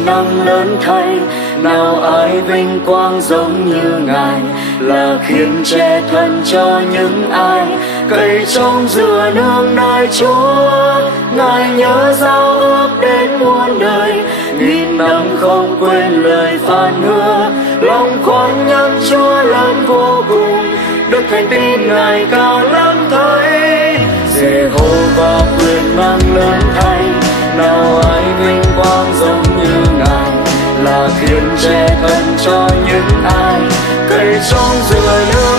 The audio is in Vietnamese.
nghìn năm lớn thay. Nào ai vinh quang giống như Ngài, là khiến che thân cho những ai cậy trong dừa nương nơi Chúa. Ngài nhớ giao ước đến muôn đời, nghìn năm không quên lời phán hứa. Lòng khoan nhân Chúa lớn vô cùng, đức thánh tin Ngài cao lắm thay. Giê-hô-va quyền năng lớn thay, nào ai vinh quang giống như Ngài, là khiến che thân cho những ai cậy trong dừa nương